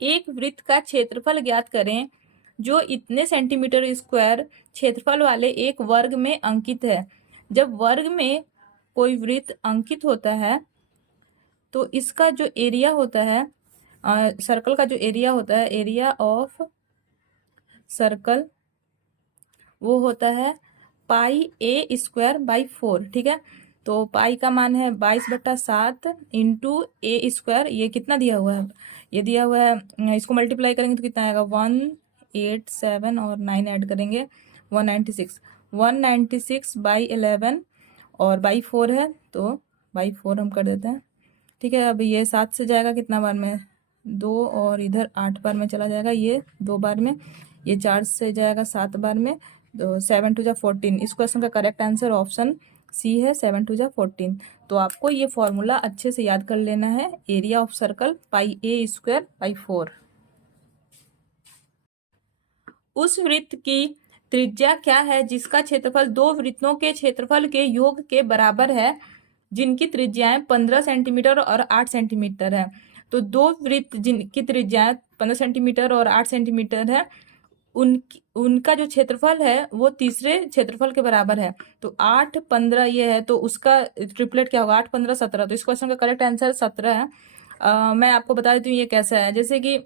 एक वृत्त का क्षेत्रफल ज्ञात करें जो इतने सेंटीमीटर स्क्वायर क्षेत्रफल वाले एक वर्ग में अंकित है। जब वर्ग में कोई वृत्त अंकित होता है तो इसका जो एरिया होता है, सर्कल का जो एरिया होता है, एरिया ऑफ सर्कल, वो होता है पाई ए स्क्वायर बाई 4। ठीक है, तो पाई का मान है 22/7 इंटू ए स्क्वायर। ये कितना दिया हुआ है? ये दिया हुआ है, इसको मल्टीप्लाई करेंगे तो कितना आएगा? 187 और 9 ऐड करेंगे 196। 196 बाई 11 और बाई 4 है तो बाई 4 हम कर देते हैं। ठीक है, अब ये 7 से जाएगा कितना बार में? 2, और इधर 8 बार में चला जाएगा, ये 2 बार में। ये 4 से जाएगा 7 बार में, तो 7 2 जा 14। इस क्वेश्चन का करेक्ट आंसर ऑप्शन सी है, 7 2 जा 14। तो आपको ये फॉर्मूला अच्छे से याद कर लेना है, area of circle pi A square by 4। उस वृत्त की त्रिज्या क्या है जिसका क्षेत्रफल दो वृत्तों के क्षेत्रफल के योग के बराबर है, जिनकी त्रिज्याएं 15 सेंटीमीटर और 8 सेंटीमीटर है। तो दो वृत्त जिनकी त्रिज्याएं 15 सेंटीमीटर और 8 सेंटीमीटर है, उनका जो क्षेत्रफल है वो तीसरे क्षेत्रफल के बराबर है। तो 8 15 ये है, तो उसका ट्रिपलेट क्या होगा? 8 15 17। तो इस क्वेश्चन का करेक्ट आंसर 17 है। मैं आपको बता देती हूँ ये कैसा है। जैसे कि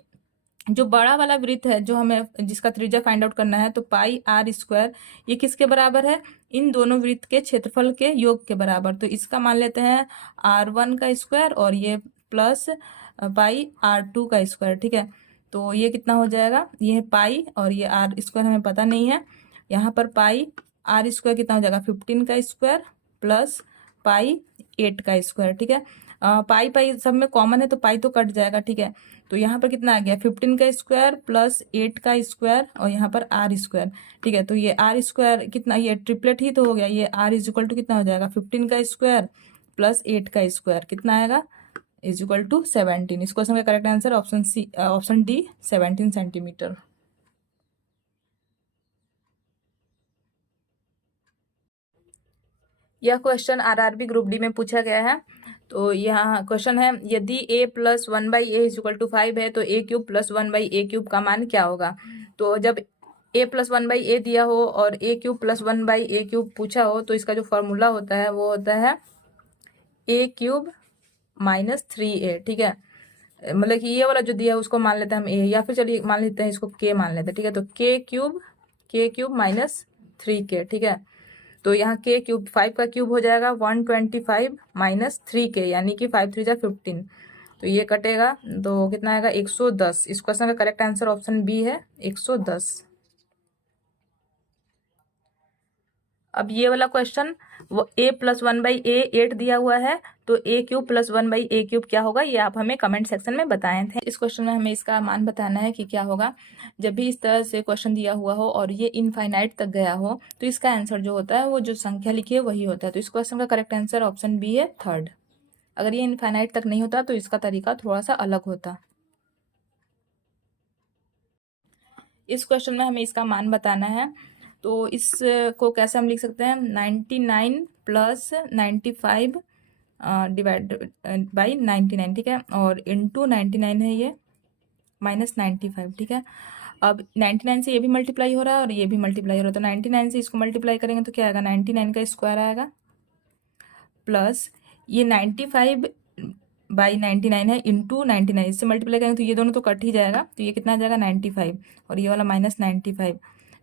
जो बड़ा वाला वृत्त है, जो हमें जिसका त्रिज्या फाइंड आउट करना है, तो पाई आर स्क्वायर, ये किसके बराबर है? इन दोनों वृत्त के क्षेत्रफल के योग के बराबर। तो इसका मान लेते हैं R1 का स्क्वायर और ये प्लस पाई R2 का स्क्वायर। ठीक है, तो ये कितना हो जाएगा? ये है पाई और ये आर स्क्वायर हमें पता नहीं है। यहाँ पर पाई आर स्क्वायर कितना हो जाएगा? 15 का स्क्वायर प्लस पाई 8 का स्क्वायर। ठीक है, पाई पाई सब में कॉमन है तो पाई तो कट जाएगा। ठीक है, तो यहाँ पर कितना आ गया? 15 का स्क्वायर प्लस 8 का स्क्वायर और यहाँ पर आर स्क्वायर। ठीक है, तो ये आर स्क्वायर कितना, ये ट्रिपलेट ही तो हो गया। ये आर इज इक्वल टू कितना हो जाएगा? 15 का स्क्वायर प्लस 8 का स्क्वायर कितना आएगा? Is equal to 17। इस क्वेश्चन का correct answer option C, option D 17 centimetre. यह क्वेश्चन आरआरबी ग्रुप डी में पूछा गया है। तो यहाँ क्वेश्चन है, यदि a plus 1/a is equal to 5 है तो a क्यूब प्लस 1/a³ का मान क्या होगा? तो जब a प्लस 1/a दिया हो और a क्यूब प्लस 1/a³ पूछा हो, तो इसका जो फॉर्मूला होता है वो होता है a³ माइनस 3a। ठीक है, मतलब कि ये वाला जो दिया है उसको मान लेते हैं हम a, या फिर चलिए मान लेते हैं इसको k मान लेते हैं। ठीक है, तो k³ माइनस 3k। ठीक है, तो यहाँ k क्यूब 5 का क्यूब हो जाएगा 125 माइनस 3k, यानी कि 5 3 जा 15। तो ये कटेगा तो कितना आएगा? 110। इस क्वेश्चन का करेक्ट आंसर ऑप्शन बी है, 110। अब ये वाला क्वेश्चन, वो a प्लस 1/a 8 दिया हुआ है, तो a³ प्लस 1/a³ क्या होगा? ये आप हमें कमेंट सेक्शन में बताए थे। इस क्वेश्चन में हमें इसका मान बताना है कि क्या होगा। जब भी इस तरह से क्वेश्चन दिया हुआ हो और ये इनफाइनाइट तक गया हो, तो इसका आंसर जो होता है वो जो संख्या लिखी है वही होता है। तो इस क्वेश्चन का करेक्ट आंसर ऑप्शन बी है, 3rd। अगर ये इनफाइनाइट तक नहीं होता तो इसका तरीका थोड़ा सा अलग होता। इस क्वेश्चन में हमें इसका मान बताना है। तो इसको कैसे हम लिख सकते हैं? 99 प्लस 95 डिवाइड बाई 99। ठीक है, और इंटू 99 है ये, माइनस 95। ठीक है, अब 99 से ये भी मल्टीप्लाई हो रहा है और ये भी मल्टीप्लाई हो रहा है, तो 99 से इसको मल्टीप्लाई करेंगे तो क्या आएगा? 99 का स्क्वायर आएगा, प्लस ये 95 बाई 99 है इंटू 99, इससे मल्टीप्लाई करेंगे तो ये दोनों तो कट ही जाएगा, तो ये कितना आ जाएगा? 95 और ये वाला माइनस 95।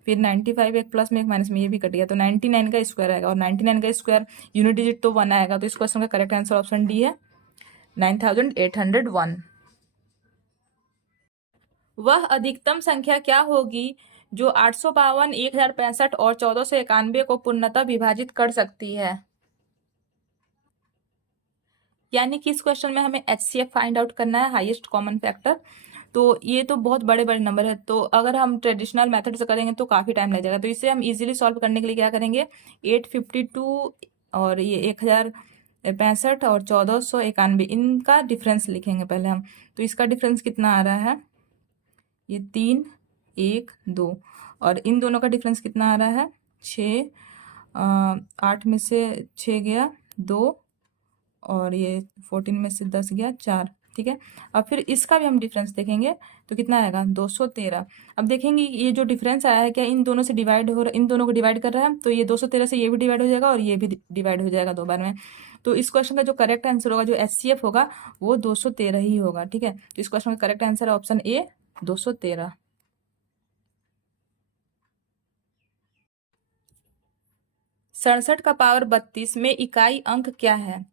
फिर 95 एक प्लस में एक माइनस में, ये भी कट गया, तो 99 का स्क्वायर आएगा, और 99 का स्क्वायर यूनिट डिजिट तो 1 आएगा। तो इस क्वेश्चन का करेक्ट आंसर ऑप्शन डी है, 9801। वह अधिकतम संख्या क्या होगी जो 852, 1065 और 1491 को पूर्णतः विभाजित कर सकती है? यानी कि इस क्वेश्चन में हमें HCF फाइंड आउट करना है, हाईएस्ट कॉमन फैक्टर। तो ये तो बहुत बड़े बड़े नंबर है, तो अगर हम ट्रेडिशनल मेथड से करेंगे तो काफ़ी टाइम लग जाएगा। तो इसे हम इजीली सॉल्व करने के लिए क्या करेंगे? 852 और ये 1065 और 1491, इनका डिफरेंस लिखेंगे पहले हम। तो इसका डिफरेंस कितना आ रहा है? ये 3 1 2, और इन दोनों का डिफरेंस कितना आ रहा है? 6। 8 में से 6 गया 2, और ये 14 में से 10 गया 4। ठीक है। अब फिर इसका भी हम डिफरेंस देखेंगे तो कितना आएगा 213। अब देखेंगे ये जो डिफरेंस आया है क्या इन दोनों से डिवाइड हो रहा है, इन दोनों को डिवाइड कर रहा है, तो ये 213 से ये भी डिवाइड हो जाएगा और ये भी डिवाइड हो जाएगा 2 बार में। तो इस क्वेश्चन का जो करेक्ट आंसर होगा, जो HCF होगा, वो 213 ही होगा। ठीक है, तो इस क्वेश्चन का करेक्ट आंसर है ऑप्शन ए 213। 67 का पावर 32 में इकाई अंक क्या है?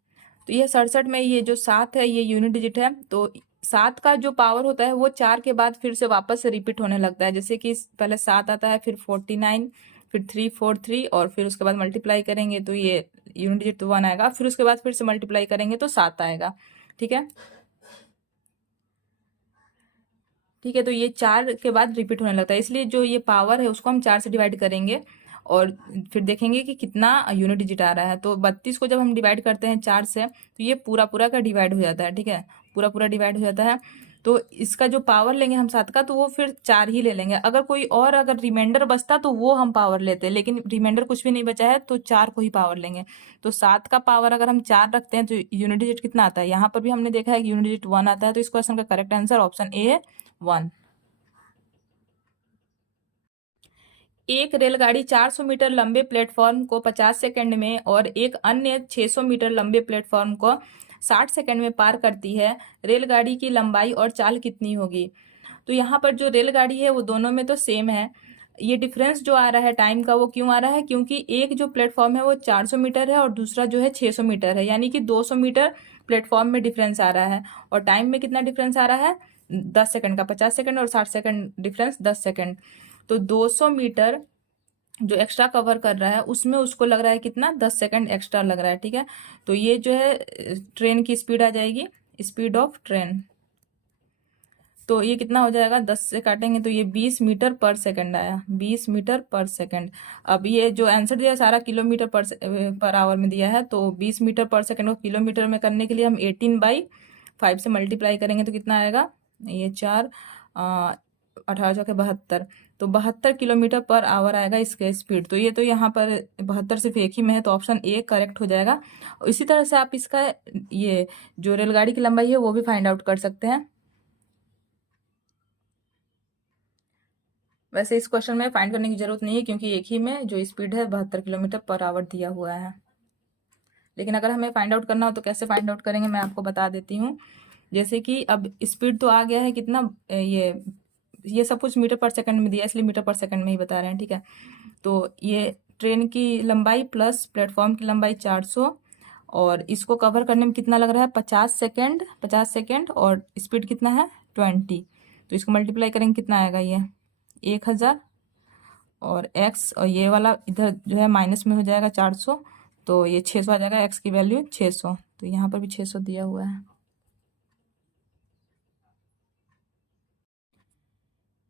तो ये 67 में ये जो 7 है ये यूनिट डिजिट है, तो 7 का जो पावर होता है वो 4 के बाद फिर से वापस से रिपीट होने लगता है। जैसे कि पहले 7 आता है, फिर 49, फिर 343 और फिर उसके बाद मल्टीप्लाई करेंगे तो ये यूनिट डिजिट तो 1 आएगा, फिर उसके बाद फिर से मल्टीप्लाई करेंगे तो 7 आएगा। ठीक है, ठीक है, तो ये 4 के बाद रिपीट होने लगता है, इसलिए जो ये पावर है उसको हम 4 से डिवाइड करेंगे और फिर देखेंगे कि कितना यूनिट डिजिट आ रहा है। तो 32 को जब हम डिवाइड करते हैं 4 से तो ये पूरा पूरा का डिवाइड हो जाता है। ठीक है, पूरा पूरा डिवाइड हो जाता है, तो इसका जो पावर लेंगे हम 7 का तो वो फिर 4 ही ले लेंगे। अगर कोई और अगर रिमाइंडर बचता तो वो हम पावर लेते, लेकिन रिमाइंडर कुछ भी नहीं बचा है तो 4 को ही पावर लेंगे। तो 7 का पावर अगर हम 4 रखते हैं तो यूनिट डिजिट कितना आता है? यहाँ पर भी हमने देखा है कि यूनिट डिजिट 1 आता है, तो इस क्वेश्चन का करेक्ट आंसर ऑप्शन ए है 1। एक रेलगाड़ी 400 मीटर लंबे प्लेटफॉर्म को 50 सेकंड में और एक अन्य 600 मीटर लंबे प्लेटफॉर्म को 60 सेकंड में पार करती है। रेलगाड़ी की लंबाई और चाल कितनी होगी? तो यहाँ पर जो रेलगाड़ी है वो दोनों में तो सेम है। ये डिफरेंस जो आ रहा है टाइम का वो क्यों आ रहा है? क्योंकि एक जो प्लेटफॉर्म है वो 400 मीटर है और दूसरा जो है 600 मीटर है, यानी कि 200 मीटर प्लेटफॉर्म में डिफरेंस आ रहा है। और टाइम में कितना डिफरेंस आ रहा है? 10 सेकंड का, 50 सेकंड और 60 सेकंड डिफरेंस 10 सेकंड। तो 200 मीटर जो एक्स्ट्रा कवर कर रहा है उसमें उसको लग रहा है कितना? 10 सेकंड एक्स्ट्रा लग रहा है। ठीक है, तो ये जो है ट्रेन की स्पीड आ जाएगी, स्पीड ऑफ ट्रेन। तो ये कितना हो जाएगा? 10 से काटेंगे तो ये 20 मीटर पर सेकंड आया, 20 मीटर पर सेकंड। अब ये जो आंसर दिया सारा किलोमीटर पर आवर में दिया है, तो 20 मीटर पर सेकंड को किलोमीटर में करने के लिए हम 18/5 से मल्टीप्लाई करेंगे तो कितना आएगा? ये 4 18 चौके 72, तो 72 किलोमीटर पर आवर आएगा इसके स्पीड। तो ये तो यहाँ पर 72 सिर्फ एक ही में है, तो ऑप्शन ए करेक्ट हो जाएगा। इसी तरह से आप इसका ये जो रेलगाड़ी की लंबाई है वो भी फाइंड आउट कर सकते हैं। वैसे इस क्वेश्चन में फाइंड करने की जरूरत नहीं है क्योंकि एक ही में जो स्पीड है 72 किलोमीटर पर आवर दिया हुआ है। लेकिन अगर हमें फाइंड आउट करना हो तो कैसे फाइंड आउट करेंगे मैं आपको बता देती हूँ। जैसे कि अब स्पीड तो आ गया है कितना, ये सब कुछ मीटर पर सेकंड में दिया इसलिए मीटर पर सेकंड में ही बता रहे हैं। ठीक है, तो ये ट्रेन की लंबाई प्लस प्लेटफॉर्म की लंबाई 400 और इसको कवर करने में कितना लग रहा है? 50 सेकंड और स्पीड कितना है? 20। तो इसको मल्टीप्लाई करेंगे कितना आएगा? ये 1000 और x और ये वाला इधर जो है माइनस में हो जाएगा 400, तो ये 600 आ जाएगा, x की वैल्यू 600, तो यहाँ पर भी 600 दिया हुआ है।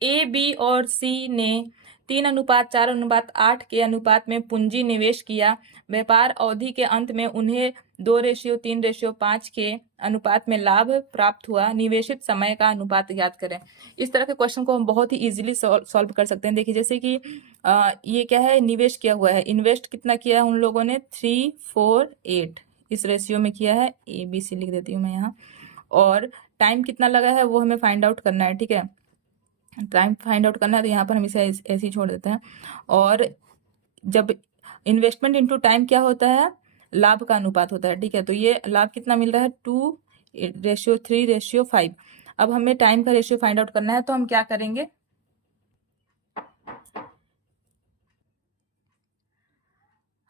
ए, बी और सी ने 3:4:8 के अनुपात में पूंजी निवेश किया। व्यापार अवधि के अंत में उन्हें 2:3:5 के अनुपात में लाभ प्राप्त हुआ। निवेशित समय का अनुपात ज्ञात करें। इस तरह के क्वेश्चन को हम बहुत ही इजीली सॉल्व कर सकते हैं। देखिए जैसे कि ये क्या है? निवेश किया हुआ है, इन्वेस्ट कितना किया है उन लोगों ने? 348 इस रेशियो में किया है। ABC लिख देती हूँ मैं यहाँ। और टाइम कितना लगा है वो हमें फाइंड आउट करना है। ठीक है, टाइम फाइंड आउट करना है तो यहाँ पर हम इसे ऐसे ही छोड़ देते हैं। और जब इन्वेस्टमेंट इनटू टाइम क्या होता है? लाभ का अनुपात होता है। ठीक है, तो ये लाभ कितना मिल रहा है? 2:3:5। अब हमें टाइम का रेशियो फाइंड आउट करना है तो हम क्या करेंगे?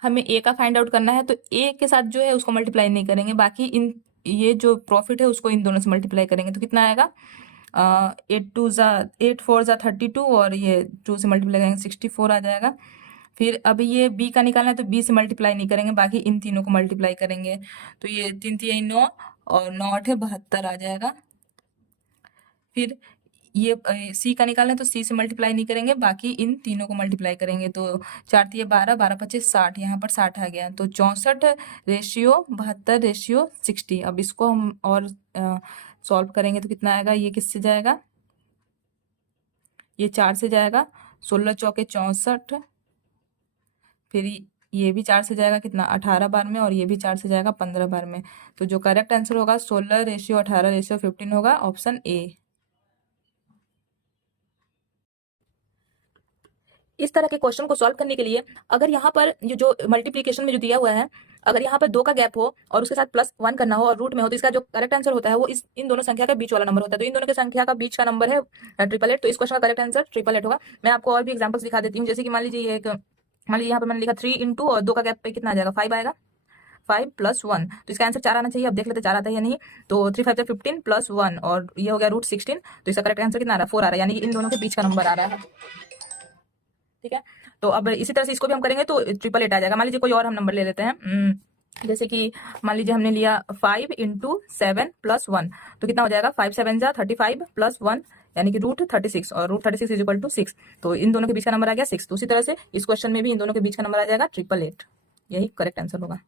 हमें ए का फाइंड आउट करना है तो ए के साथ जो है उसको मल्टीप्लाई नहीं करेंगे, बाकी इन ये जो प्रॉफिट है उसको इन दोनों से मल्टीप्लाई करेंगे तो कितना आएगा? 8 4 और ये 2 से मल्टीप्लाई करेंगे 64 आ जाएगा। फिर अभी ये बी का निकालना है तो बी से मल्टीप्लाई नहीं करेंगे, बाकी इन तीनों को मल्टीप्लाई करेंगे तो ये 3 3 9 और 9 8 72 आ जाएगा। फिर ये सी का निकालना है तो सी से मल्टीप्लाई नहीं करेंगे, बाकी इन तीनों को मल्टीप्लाई करेंगे तो 4 3 12 12 25 60, यहाँ पर 60 आ गया। तो 64:72:60। अब इसको हम और सॉल्व करेंगे तो कितना आएगा? ये किससे जाएगा? ये 4 से जाएगा, 16 चौके 64, फिर ये भी 4 से जाएगा कितना 18 बार में, और ये भी 4 से जाएगा 15 बार में। तो जो करेक्ट आंसर होगा 16:18:15 होगा, ऑप्शन ए। इस तरह के क्वेश्चन को सॉल्व करने के लिए अगर यहाँ पर जो मल्टीप्लीकेशन में जो दिया हुआ है, अगर यहाँ पर 2 का गैप हो और उसके साथ +1 करना हो और रूट में हो, तो इसका जो करेक्ट आंसर होता है वो इन दोनों संख्या के बीच वाला नंबर होता है। तो इन दोनों की संख्या का बीच का नंबर है 888, तो इस क्वेश्चन का करेक्ट आंसर 888 होगा। मैं आपको और भी एग्जाम्पल्स दिखा देती हूँ। जैसे कि मान लीजिए यहाँ पर मैंने लिखा 3 इंटू और 2 का गैप पे कितना आ जाएगा 5 आएगा, 5 + 1, तो इसका आंसर 4 आना चाहिए। अब देख लेते 4 आता है या नहीं। तो 3 5 15 + 1 और ये हो गया √16, तो इसका करेक्ट आंसर कितना आ रहा है 4 आ रहा है, यानी इन दोनों के बीच का नंबर आ रहा है। ठीक है, तो अब इसी तरह से इसको भी हम करेंगे तो 888 आ जाएगा। मान लीजिए कोई और हम नंबर ले लेते हैं, जैसे कि मान लीजिए हमने लिया 5 × 7 + 1, तो कितना हो जाएगा 5 7 जा 35 + 1 यानी कि √36, और √36 = 6, तो इन दोनों के बीच का नंबर आ गया 6। तो उसी तरह से इस क्वेश्चन में भी इन दोनों के बीच का नंबर आ जाएगा 888। यही करेक्ट आंसर होगा।